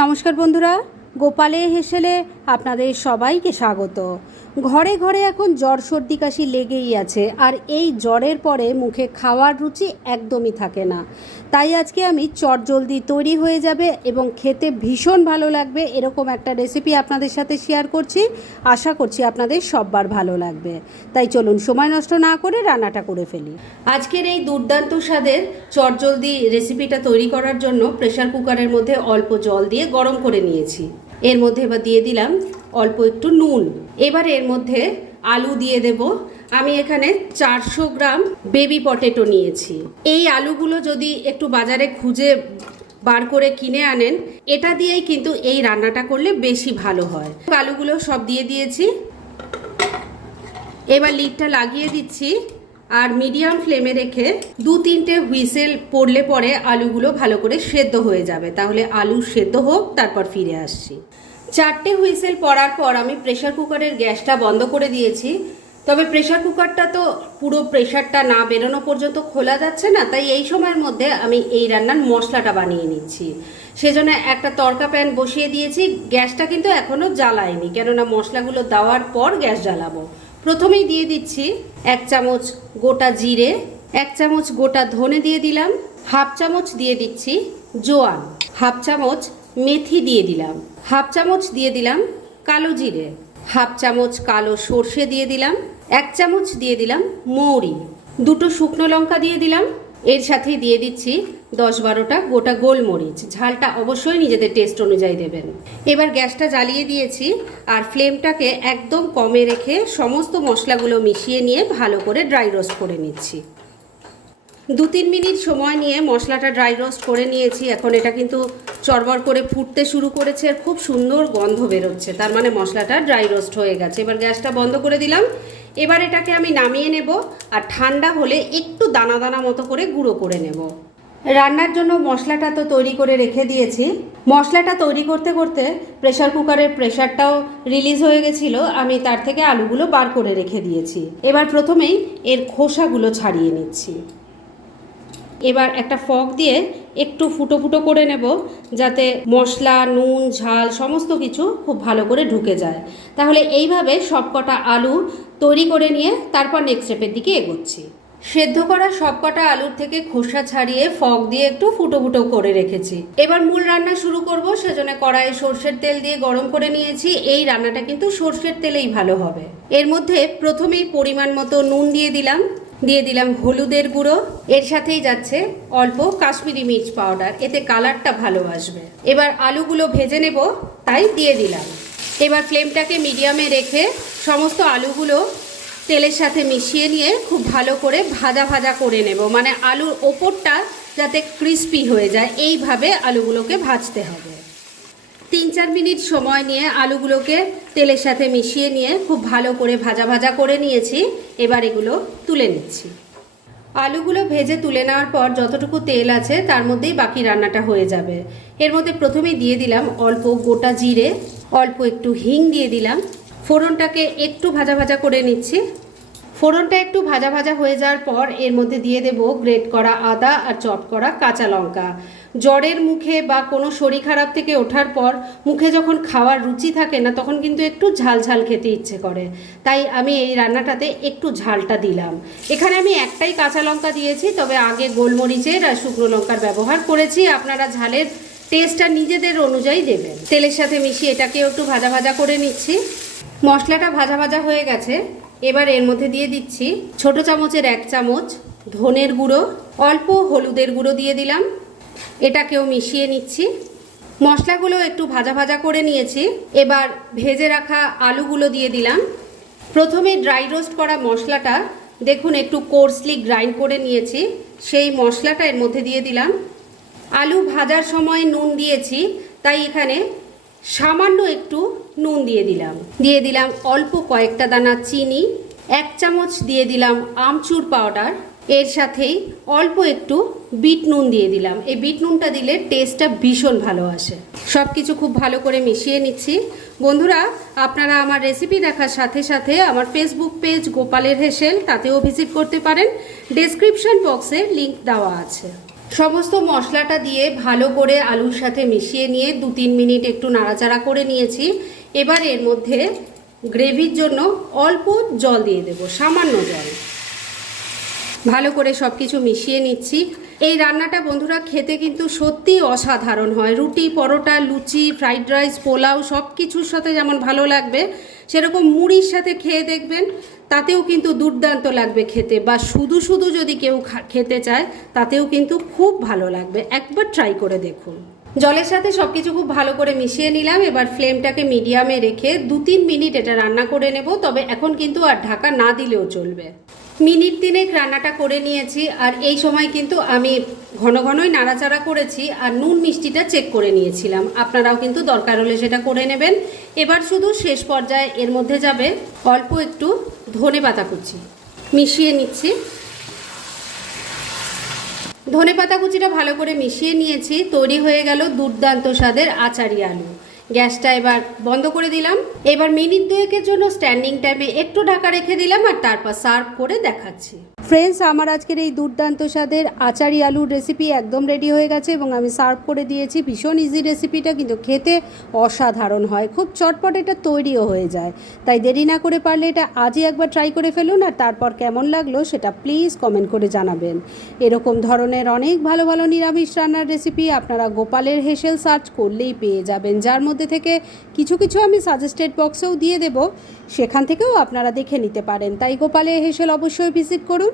নমস্কার বন্ধুরা গোপালে হেসেলে আপনাদের সবাইকে স্বাগত। ঘরে ঘরে এখন জ্বর সর্দি কাশি লেগেই আছে, আর এই জ্বরের পরে মুখে খাওয়ার রুচি একদমই থাকে না। তাই আজকে আমি চটজলদি তৈরি হয়ে যাবে এবং খেতে ভীষণ ভালো লাগবে এরকম একটা রেসিপি আপনাদের সাথে শেয়ার করছি। আশা করছি আপনাদের সববার ভালো লাগবে। তাই চলুন সময় নষ্ট না করে রান্নাটা করে ফেলি। আজকের এই দুর্দান্ত স্বাদের চটজলদি রেসিপিটা তৈরি করার জন্য প্রেসার কুকারের মধ্যে অল্প জল দিয়ে গরম করে নিয়েছি। এর মধ্যে এবার দিয়ে দিলাম অল্প একটু নুন। এবার এর মধ্যে আলু দিয়ে দেব। আমি এখানে চারশো গ্রাম বেবি পটেটো নিয়েছি। এই আলুগুলো যদি একটু বাজারে খুঁজে বার করে কিনে আনেন, এটা দিয়েই কিন্তু এই রান্নাটা করলে বেশি ভালো হয়। আলুগুলো সব দিয়ে দিয়েছি। এবার লিডটা লাগিয়ে দিচ্ছি আর মিডিয়াম ফ্লেমে রেখে দু তিনটে হুইসেল পড়লে পরে আলুগুলো ভালো করে সেদ্ধ হয়ে যাবে। তাহলে আলু সেদ্ধ হোক, তারপর ফিরে আসছি। চারটে হুইসেল পড়ার পর আমি প্রেশার কুকারের গ্যাসটা বন্ধ করে দিয়েছি। তবে প্রেশার কুকারটা তো পুরো প্রেশারটা না বেরোনো পর্যন্ত খোলা যাচ্ছে না, তাই এই সময়ের মধ্যে আমি এই রান্নার মশলাটা বানিয়ে নিচ্ছি। সেজন্য একটা তরকা প্যান বসিয়ে দিয়েছি, গ্যাসটা কিন্তু এখনও জ্বালায়নি, কেননা মশলাগুলো দেওয়ার পর গ্যাস জ্বালাবো। প্রথমেই দিয়ে দিচ্ছি এক চামচ গোটা জিরে, এক চামচ গোটা ধনে দিয়ে দিলাম, হাফ চামচ দিয়ে দিচ্ছি জোয়ান, হাফ চামচ মেথি দিয়ে দিলাম, হাফ চামচ দিয়ে দিলাম কালো জিরে, হাফ চামচ কালো সর্ষে দিয়ে দিলাম, এক চামচ দিয়ে দিলাম মৌরি, দুটো শুকনো লঙ্কা দিয়ে দিলাম। এর সাথে দিয়ে দিচ্ছি দশ বারোটা গোটা গোলমরিচ, ঝালটা অবশ্যই নিজেদের টেস্ট অনুযায়ী দেবেন। এবার গ্যাসটা জ্বালিয়ে দিয়েছি আর ফ্লেমটাকে একদম কমে রেখে সমস্ত মশলাগুলো মিশিয়ে নিয়ে ভালো করে ড্রাই রোস্ট করে নিচ্ছি। দু তিন মিনিট সময় নিয়ে মশলাটা ড্রাই রোস্ট করে নিয়েছি। এখন এটা কিন্তু চরবর করে ফুটতে শুরু করেছে আর খুব সুন্দর গন্ধ বেরোচ্ছে। তার মানে মশলাটা ড্রাই রোস্ট হয়ে গেছে। এবার গ্যাসটা বন্ধ করে দিলাম। এবার এটাকে আমি নামিয়ে নেব আর ঠান্ডা হলে একটু দানা দানা মতো করে গুঁড়ো করে নেব। রান্নার জন্য মশলাটা তো তৈরি করে রেখে দিয়েছি। মশলাটা তৈরি করতে করতে প্রেশার কুকারের প্রেশারটাও রিলিজ হয়ে গেছিল। আমি তার থেকে আলুগুলো বার করে রেখে দিয়েছি। এবার প্রথমেই এর খোসাগুলো ছাড়িয়ে নিচ্ছি। এবার একটা ফক দিয়ে একটু ফুটো ফুটো করে নেব যাতে মশলা, নুন, ঝাল সমস্ত কিছু খুব ভালো করে ঢুকে যায়। তাহলে এইভাবে সবকটা আলু তৈরি করে নিয়ে তারপর নেক্সট স্টেপের দিকে এগোচ্ছি। সেদ্ধ করা সবকটা আলুর থেকে খোসা ছাড়িয়ে ফক দিয়ে একটু ফুটো ফুটো করে রেখেছি। এবার মূল রান্না শুরু করব, সেজন্য কড়াইয়ে সর্ষের তেল দিয়ে গরম করে নিয়েছি। এই রান্নাটা কিন্তু সর্ষের তেলেই ভালো হবে। এর মধ্যে প্রথমেই পরিমাণ মতো নুন দিয়ে দিলাম। দিয়ে দিলাম হলুদের গুঁড়ো। এর সাথেই যাচ্ছে অল্প কাশ্মীরি মির্চ পাউডার, এতে কালারটা ভালো আসবে। এবার আলুগুলো ভেজে নেব, তাই দিয়ে দিলাম। এবার ফ্লেমটাকে মিডিয়ামে রেখে সমস্ত আলুগুলো তেলের সাথে মিশিয়ে নিয়ে খুব ভালো করে ভাজা ভাজা করে নেব। মানে আলুর ওপরটা যাতে ক্রিস্পি হয়ে যায়, এইভাবে আলুগুলোকে ভাজতে হবে। তিন চার মিনিট সময় নিয়ে আলুগুলোকে তেলের সাথে মিশিয়ে নিয়ে খুব ভালো করে ভাজা ভাজা করে নিয়েছি। এবার এগুলো তুলে নিচ্ছি। আলুগুলো ভেজে তুলে নেওয়ার পর যতটুকু তেল আছে তার মধ্যেই বাকি রান্নাটা হয়ে যাবে। এর মধ্যে প্রথমেই দিয়ে দিলাম অল্প গোটা জিরে, অল্প একটু হিং দিয়ে দিলাম। ফোড়নটাকে একটু ভাজা ভাজা করে নিচ্ছি। ফোড়নটা একটু ভাজা ভাজা হয়ে যাওয়ার পর এর মধ্যে দিয়ে দেব গ্রেট করা আদা আর চপ করা কাঁচা লঙ্কা। জ্বরের মুখে বা কোনো শরীর খারাপ থেকে ওঠার পর মুখে যখন খাওয়ার রুচি থাকে না, তখন কিন্তু একটু ঝাল ঝাল খেতে ইচ্ছে করে। তাই আমি এই রান্নাটাতে একটু ঝালটা দিলাম। এখানে আমি একটাই কাঁচা লঙ্কা দিয়েছি, তবে আগে গোলমরিচের আর শুকনো লঙ্কার ব্যবহার করেছি। আপনারা ঝালের টেস্টটা নিজেদের অনুযায়ী দেবেন। তেলের সাথে মিশিয়ে এটাকেও একটু ভাজা ভাজা করে নিচ্ছি। মশলাটা ভাজা ভাজা হয়ে গেছে। এবার এর মধ্যে দিয়ে দিচ্ছি ছোট চামচের এক চামচ ধনের গুঁড়ো, অল্প হলুদের গুঁড়ো দিয়ে দিলাম। এটাকেও মিশিয়ে নিচ্ছি। মশলাগুলো একটু ভাজা ভাজা করে নিয়েছি। এবার ভেজে রাখা আলুগুলো দিয়ে দিলাম। প্রথমে ড্রাই রোস্ট করা মশলাটা, দেখুন একটু কোর্সলি গ্রাইন্ড করে নিয়েছি। সেই মশলাটা এর মধ্যে দিয়ে দিলাম। আলু ভাজার সময় নুন দিয়েছি, তাই এখানে সামান্য একটু নুন দিয়ে দিলাম। দিয়ে দিলাম অল্প কয়েকটা দানা চিনি, এক চামচ দিয়ে দিলাম আমচুর পাউডার, এর সাথেই অল্প একটু বিট নুন দিয়ে দিলাম। এই বিট নুনটা দিলে টেস্টটা ভীষণ ভালো আসে। সব কিছু খুব ভালো করে মিশিয়ে নিচ্ছি। বন্ধুরা, আপনারা আমার রেসিপি দেখার সাথে সাথে আমার ফেসবুক পেজ গোপালের হেসেল, তাতেও ভিজিট করতে পারেন। ডেসক্রিপশন বক্সে লিংক দেওয়া আছে। সমস্ত মশলাটা দিয়ে ভালো করে আলুর সাথে মিশিয়ে নিয়ে দু তিন মিনিট একটু নাড়াচাড়া করে নিয়েছি। এবার এর মধ্যে গ্রেভির জন্য অল্প জল দিয়ে দেব, সামান্য জল। ভালো করে সব কিছু মিশিয়ে নিচ্ছি। এই রান্নাটা বন্ধুরা খেতে কিন্তু সত্যিই অসাধারণ হয়। রুটি, পরোটা, লুচি, ফ্রাইড রাইস, পোলাও সব কিছুর সাথে যেমন ভালো লাগবে সেরকম মুড়ির সাথে খেয়ে দেখবেন, তাতেও কিন্তু দুর্দান্ত লাগবে খেতে বা শুধু শুধু যদি কেউ খেতে চায়, তাতেও কিন্তু খুব ভালো লাগবে। একবার ট্রাই করে দেখুন। জলের সাথে সব কিছু খুব ভালো করে মিশিয়ে নিলাম, এবার ফ্লেমটাকে মিডিয়ামে রেখে দু তিন মিনিট এটা রান্না করে নেব, তবে এখন কিন্তু আর ঢাকা না দিলেও চলবে। মিনিট তিনেক রান্নাটা করে নিয়েছি, আর এই সময় কিন্তু আমি ঘন ঘনই নাড়াচাড়া করেছি, আর নুন মিষ্টিটা চেক করে নিয়েছিলাম। আপনারাও কিন্তু দরকার হলে সেটা করে নেবেন। এবার শুধু শেষ পর্যায়ে এর মধ্যে যাবে অল্প একটু ধনে পাতা কুচি। মিশিয়ে নিচ্ছি। ধনে পাতা কুচিটা ভালো করে মিশিয়ে নিয়েছি, তৈরি হয়ে গেল দুর্দান্ত স্বাদের আচারি আলু। গ্যাসটা এবার বন্ধ করে দিলাম। এবার মিনিট দুয়েকের জন্য স্ট্যান্ডিং টাইমে একটু ঢাকা রেখে দিলাম আর তারপর সার্ভ করে দেখাচ্ছি। ফ্রেন্ডস আমার আজকের এই দুর্দান্ত স্বাদের আচারি আলুর রেসিপি একদম রেডি হয়ে গেছে এবং আমি সার্ভ করে দিয়েছি। ভীষণ ইজি রেসিপিটা কিন্তু খেতে অসাধারণ হয়। খুব চটপট এটা তৈরিও হয়ে যায়। তাই দেরি না করে পারলে এটা আজই একবার ট্রাই করে ফেলুন আর তারপর কেমন লাগল সেটা প্লিজ কমেন্ট করে জানাবেন। এরকম ধরনের অনেক ভালো ভালো নিরামিষ রান্নার রেসিপি আপনারা গোপালের হেসেল সার্চ করলেই পেয়ে যাবেন। যার মধ্যে থেকে কিছু কিছু আমি সাজেস্টেড বক্সেও দিয়ে দেব। সেখান থেকেও আপনারা দেখে নিতে পারেন। তাই গোপালের হেসেল অবশ্যই ভিজিট করুন।